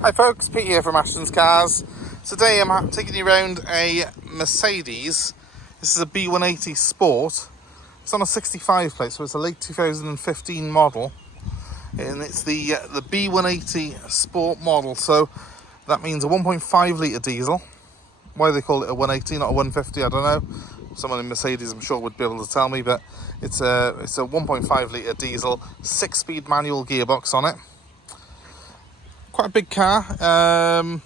Hi folks, Pete here from Ashton's Cars. Today I'm taking you around a Mercedes. This is a B180 Sport. It's on a 65 plate, so it's a late 2015 model. And it's the B180 Sport model, so that means a 1.5 litre diesel. Why they call it a 180, not a 150, I don't know. Someone in Mercedes I'm sure would be able to tell me, but it's a 1.5 litre diesel, 6-speed manual gearbox on it. Quite a big car, I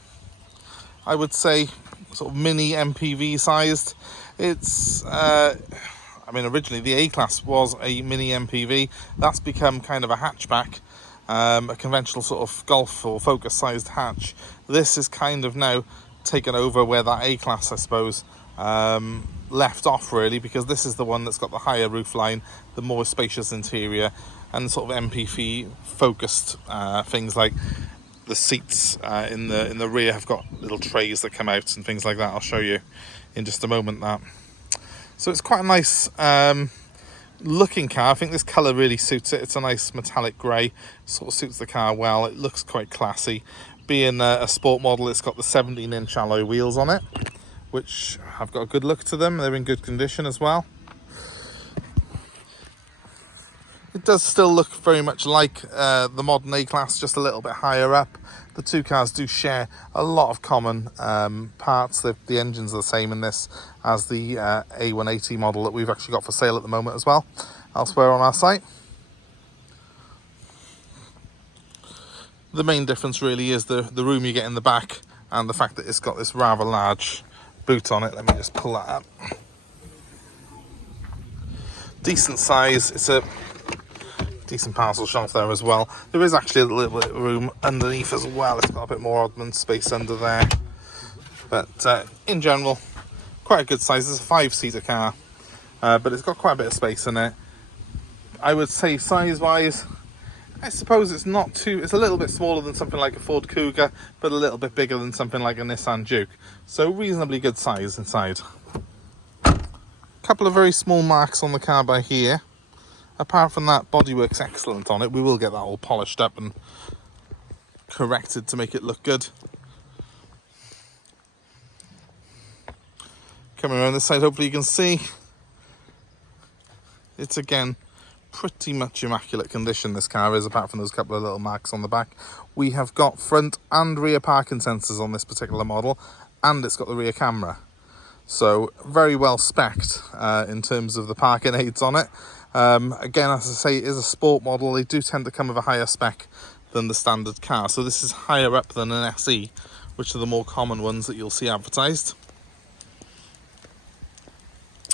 would say sort of mini MPV sized. It's, originally the A-Class was a mini MPV. That's become kind of a hatchback, a conventional sort of Golf or Focus sized hatch. This is kind of now taken over where that A-Class, I suppose, left off really, because this is the one that's got the higher roofline, the more spacious interior, and sort of MPV focused things like the seats in the rear have got little trays that come out and things like that. I'll show you in just a moment that. So it's quite a nice looking car. I think this colour really suits it. It's a nice metallic grey, sort of suits the car well. It looks quite classy. Being a sport model, it's got the 17-inch alloy wheels on it, which have got a good look to them. They're in good condition as well. It does still look very much like the modern A-Class, just a little bit higher up. The two cars do share a lot of common parts. The engines are the same in this as the A180 model that we've actually got for sale at the moment as well, elsewhere on our site. The main difference really is the room you get in the back and the fact that it's got this rather large boot on it. Let me just pull that up. Decent size. It's a decent parcel shelf there as well. There is actually a little bit of room underneath as well. It's got a bit more oddman space under there, but in general quite a good size. It's a 5-seater car, but it's got quite a bit of space in it. I would say size wise, I suppose it's not too, it's a little bit smaller than something like a Ford Cougar, but a little bit bigger than something like a Nissan Juke, so reasonably good size inside. Couple of very small marks on the car by here. Apart from that, bodywork's excellent on it. We will get that all polished up and corrected to make it look good. Coming around this side, hopefully you can see. It's again pretty much immaculate condition, this car is, apart from those couple of little marks on the back. We have got front and rear parking sensors on this particular model, and it's got the rear camera. So very well specced in terms of the parking aids on it. Again, as I say, it is a sport model. They do tend to come with a higher spec than the standard car. So this is higher up than an SE, which are the more common ones that you'll see advertised.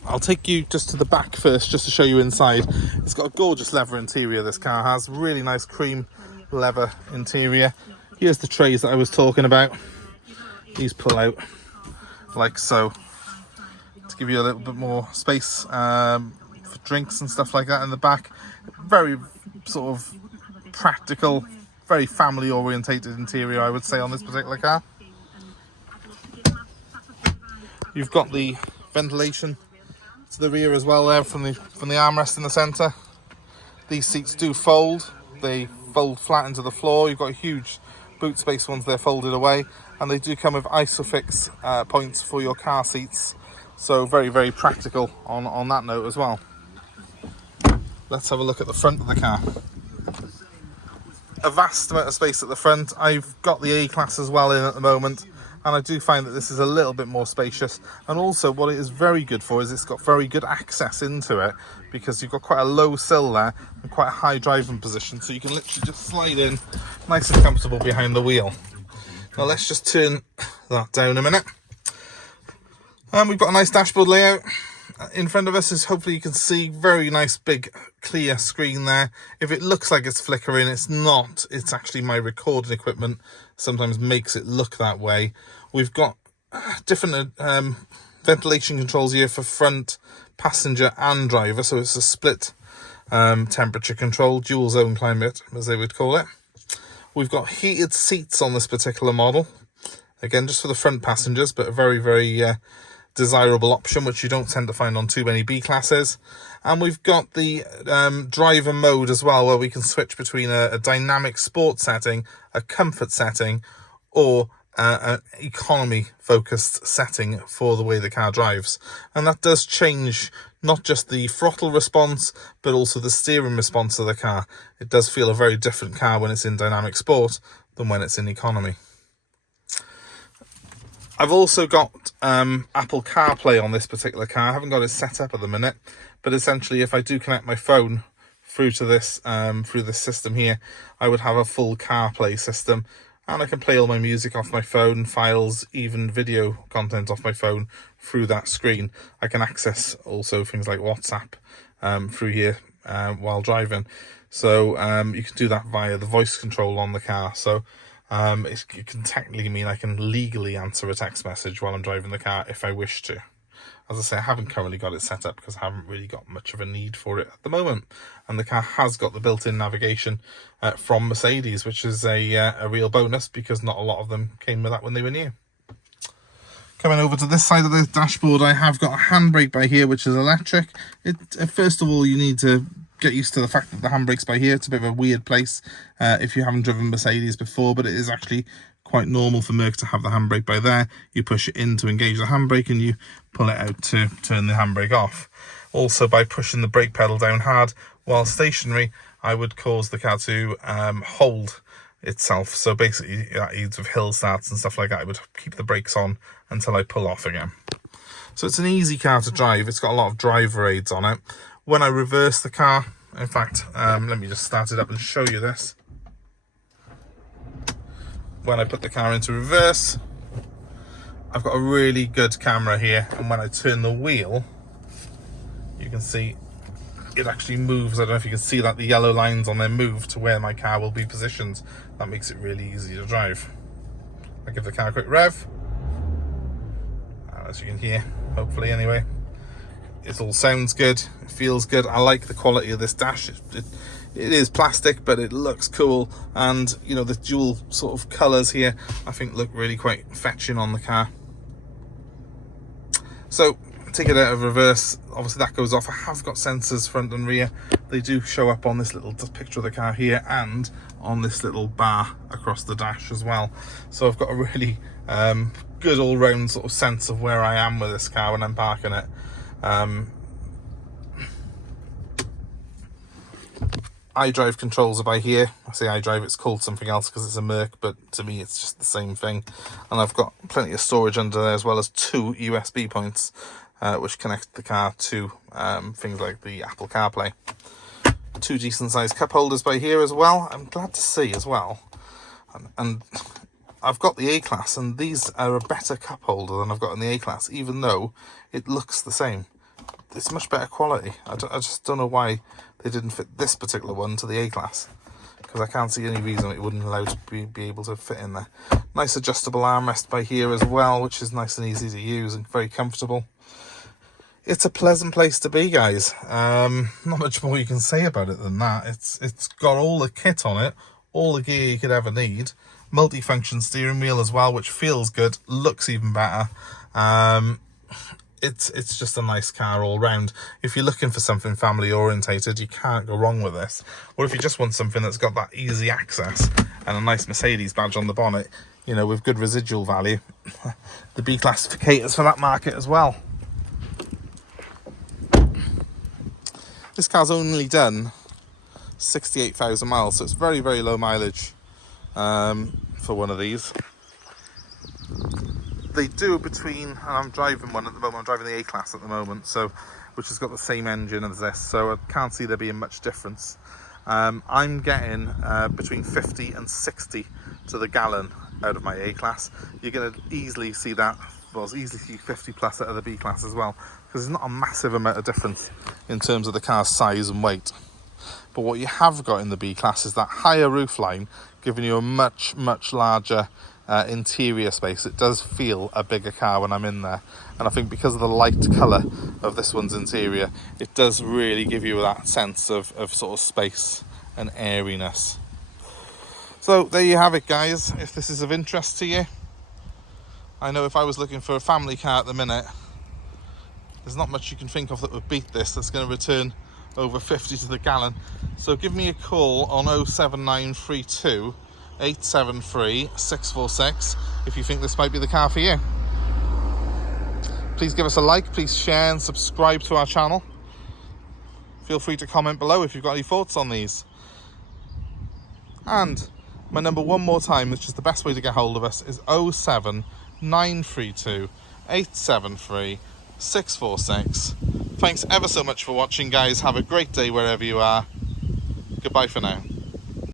I'll take you just to the back first, just to show you inside. It's got a gorgeous leather interior, this car has. Really nice cream leather interior. Here's the trays that I was talking about. These pull out like so, to give you a little bit more space for drinks and stuff like that in the back. Very sort of practical, very family orientated interior, I would say, on this particular car. You've got the ventilation to the rear as well there from the armrest in the centre. These seats do fold. They fold flat into the floor. You've got huge boot space once they're folded away, and they do come with ISOFIX points for your car seats. So very, very practical on that note as well. Let's have a look at the front of the car. A vast amount of space at the front. I've got the A-Class as well in at the moment, and I do find that this is a little bit more spacious. And also what it is very good for is it's got very good access into it, because you've got quite a low sill there and quite a high driving position, so you can literally just slide in nice and comfortable behind the wheel. Now let's just turn that down a minute. And we've got a nice dashboard layout. In front of us is, hopefully you can see, very nice big clear screen there. If it looks like it's flickering, it's not. It's actually my recording equipment sometimes makes it look that way. We've got different ventilation controls here for front, passenger and driver, so it's a split temperature control, dual zone climate as they would call it. We've got heated seats on this particular model, again just for the front passengers, but a very, very desirable option, which you don't tend to find on too many B classes. And we've got the driver mode as well, where we can switch between a dynamic sport setting, a comfort setting, or an economy focused setting for the way the car drives. And that does change not just the throttle response, but also the steering response of the car. It does feel a very different car when it's in dynamic sport than when it's in economy. I've also got Apple CarPlay on this particular car. I haven't got it set up at the minute, but essentially if I do connect my phone through to this system here, I would have a full CarPlay system, and I can play all my music off my phone, files, even video content off my phone through that screen. I can access also things like WhatsApp through here while driving. So you can do that via the voice control on the car. So it can technically mean I can legally answer a text message while I'm driving the car if I wish to. As I say, I haven't currently got it set up because I haven't really got much of a need for it at the moment. And the car has got the built-in navigation from Mercedes, which is a real bonus because not a lot of them came with that when they were new. Coming over to this side of the dashboard, I have got a handbrake by here, which is electric. First of all, you need to get used to the fact that the handbrake's by here. It's a bit of a weird place if you haven't driven Mercedes before, but it is actually quite normal for Merc to have the handbrake by there. You push it in to engage the handbrake and you pull it out to turn the handbrake off. Also, by pushing the brake pedal down hard while stationary, I would cause the car to hold itself. So basically, that aids with hill starts and stuff like that. I would keep the brakes on until I pull off again. So it's an easy car to drive. It's got a lot of driver aids on it. When I reverse the car, in fact, let me just start it up and show you this. When I put the car into reverse, I've got a really good camera here, and when I turn the wheel, you can see it actually moves. I don't know if you can see that, the yellow lines on there move to where my car will be positioned. That makes it really easy to drive. I give the car a quick rev, and as you can hear, hopefully anyway, it all sounds good, it feels good. I like the quality of this dash. It is plastic, but it looks cool, and you know, the dual sort of colours here I think look really quite fetching on the car. So take it out of reverse, obviously that goes off. I have got sensors front and rear. They do show up on this little picture of the car here and on this little bar across the dash as well. So I've got a really good all-round sort of sense of where I am with this car when I'm parking it. iDrive controls are by here. I say iDrive, it's called something else because it's a Merc, but to me it's just the same thing. And I've got plenty of storage under there, as well as 2 USB points which connect the car to things like the Apple CarPlay. 2 decent sized cup holders by here as well, I'm glad to see as well. And I've got the A-Class, and these are a better cup holder than I've got in the A-Class, even though it looks the same. It's much better quality. I just don't know why they didn't fit this particular one to the A-Class, because I can't see any reason it wouldn't allow to be able to fit in there. Nice adjustable armrest by here as well, which is nice and easy to use and very comfortable. It's a pleasant place to be, guys. Not much more you can say about it than that. It's got all the kit on it, all the gear you could ever need. Multi-function steering wheel as well, which feels good, looks even better. It's just a nice car all round. If you're looking for something family orientated, you can't go wrong with this. Or if you just want something that's got that easy access and a nice Mercedes badge on the bonnet, you know, with good residual value, the B-Class caters for that market as well. This car's only done 68,000 miles, so it's very, very low mileage for one of these. They do between, and I'm driving one at the moment, I'm driving the A-Class at the moment, so which has got the same engine as this, so I can't see there being much difference. I'm getting between 50 and 60 to the gallon out of my A-Class. You're going to easily see that, well, easily see 50 plus out of the B-Class as well, because there's not a massive amount of difference in terms of the car's size and weight. But what you have got in the B-Class is that higher roofline, giving you a much, much larger interior space. It does feel a bigger car when I'm in there, and I think because of the light colour of this one's interior, it does really give you that sense of sort of space and airiness. So there you have it, guys. If this is of interest to you, I know if I was looking for a family car at the minute, there's not much you can think of that would beat this, that's going to return over 50 to the gallon. So give me a call on 07932 873 646 if you think this might be the car for you. Please give us a like, please share and subscribe to our channel. Feel free to comment below if you've got any thoughts on these. And my number one more time, which is the best way to get hold of us, is 07932 873 646. Thanks ever so much for watching, guys. Have a great day wherever you are. Goodbye for now.